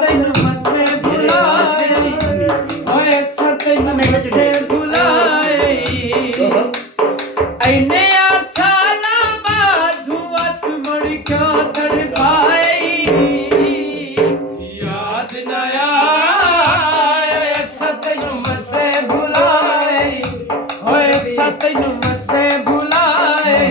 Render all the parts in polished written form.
ਤੈਨੂੰ ਮੱਸੇ ਭੁਲਾਏ ਓਏ ਤੈਨੂੰ ਮੱਸੇ ਭੁਲਾਏ ਐਨੇ ਸਾਲਾਂ ਬਾਅਦ ਧੂਤ ਮੁੜ ਕਿਉਂ ਤੜਪਾਈ ਯਾਦ ਨਾ ਆਏ ਤੈਨੂੰ ਮੱਸੇ ਭੁਲਾਏ ਓਏ ਤੈਨੂੰ ਮੱਸੇ ਭੁਲਾਏ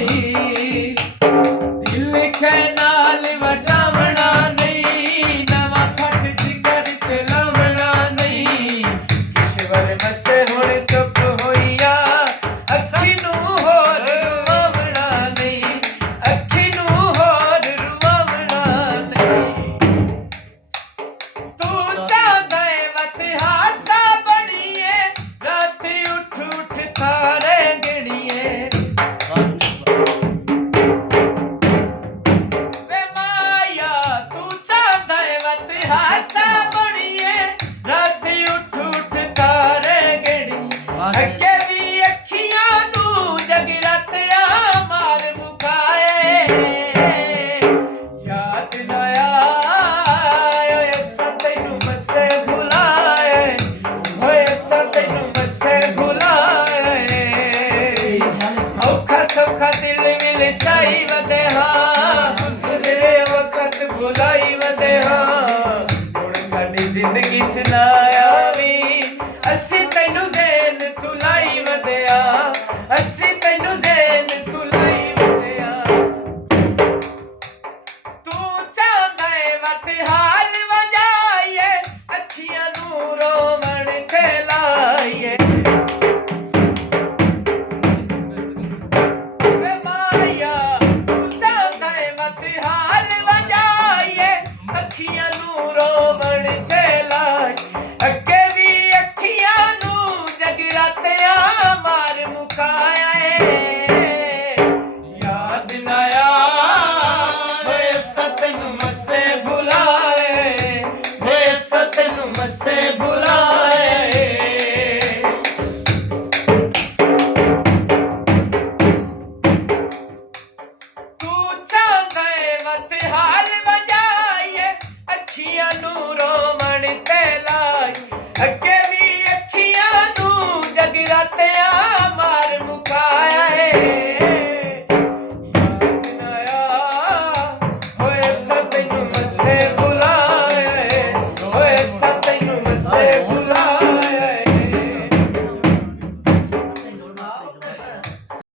ਦਿਲ ਕੇ ਨਾਲ ਵਟਾਵਣਾ ਨਹੀਂ ਨਵਾਂ ਖੱਟ ਜਿਗਰ ਤੇ ਲਾਵਣਾ ਨਹੀਂ ਕਿਸ਼ਵਰ ਮੱਸੇ ਹੁਣ ਚੁੱਪ ਹੋਈਆ ਅੱਖੀ ਨੂੰ ਹੋਰ ਰੁਵਾਵਣਾ ਨਹੀਂ ਅੱਖੀ ਨੂੰ ਹੋਰ ਰੁਵਾਵਣਾ ਨਹੀਂ ਤੂੰ ਚਾਹਦਾ ਏ ਵਤ ਹਾਸਾ ਬਣੀਏ ਰਾਤ ਉੱਠ ਉੱਠ ਤਾਰੇ ਗਿਣੀਏ ਵੇ ਮਾਇਆ ਤੂੰ ਚਾਹਦਾ ਏ ਵਤ ਹਾਸਾ ਬਣੀਏ ਰਾਤ ਉੱਠ ਉੱਠ ਤਾਰੇ ਗਿਣੀ ਅੱਗੇ ਵੀ ਅੱਖੀਆਂ ਨੂੰ ਜਗਰਾਤਿਆ ਮਾਰ ਮੁਕਾਏ ਯਾਦ ਨਾ ਆਏ ਤੈਨੂੰ ਮੱਸੇ ਭੁਲਾਏ ਓਏ ਤੈਨੂੰ ਮੱਸੇ ਭੁਲਾਏ ਔਖਾ ਸੌਖਾ ਦਿਲ ਮਿਲ ਚਾਈ ਵਦੇ ਹਾਂ ਗੁਜ਼ਰੇ ਵਕਤ ਭੁਲਾਈ ਵਦੇ ਹਾਂ ਹੁਣ ਸਾਡੀ ਜ਼ਿੰਦਗੀ ਚ ਨਾ ਆਵੀਂ ਅਸੀਂ ਤੈਨੂੰ ਜ਼ੇਨ ਤੁਲਾਈ ਵਦਿਆ ਅਸੀਂ ਤੈਨੂੰ ਜ਼ੇਨ ਤੁਲਾਈ ਵਦਿਆ ਤੂੰ ਚਾਹਦਾ ਏ ਵਤ ਹਾਲ ਵਜਾਈਏ ਅੱਖੀਆਂ ਨੂੰ ਰੋਵਣ ਤੇ ਲਾਈਏ ਵੇ ਮਾਇਆ ਤੂੰ ਚਾਹਦਾ ਏ ਵਤ ਹਾਲ ਵਜਾਈਏ ਅੱਖੀਆਂ ਨੂੰ ਰੋਵਣ ਤੇ ਲਾਈ ਅੱਗੇ ਵੀ ਅੱਖੀਆਂ ਨੂੰ ਜਗਰਾਤਿਆ ਮਾਰ ਮੁਕਾਇਆ ਏ ਯਾਦ ਨਾ ਆਏ ਤੈਨੂੰ ਮੱਸੇ ਭੁਲਾਏ ਓਏ ਤੈਨੂੰ ਮੱਸੇ ਭੁਲਾਏ ਤੂੰ ਚਾਹਦਾ ਏ ਵਤ ਹਾਲ ਵਜਾਈਏ ਅੱਖੀਆਂ ਨੂੰ ਰੋਵਣ ਤੇ ਲਾਈ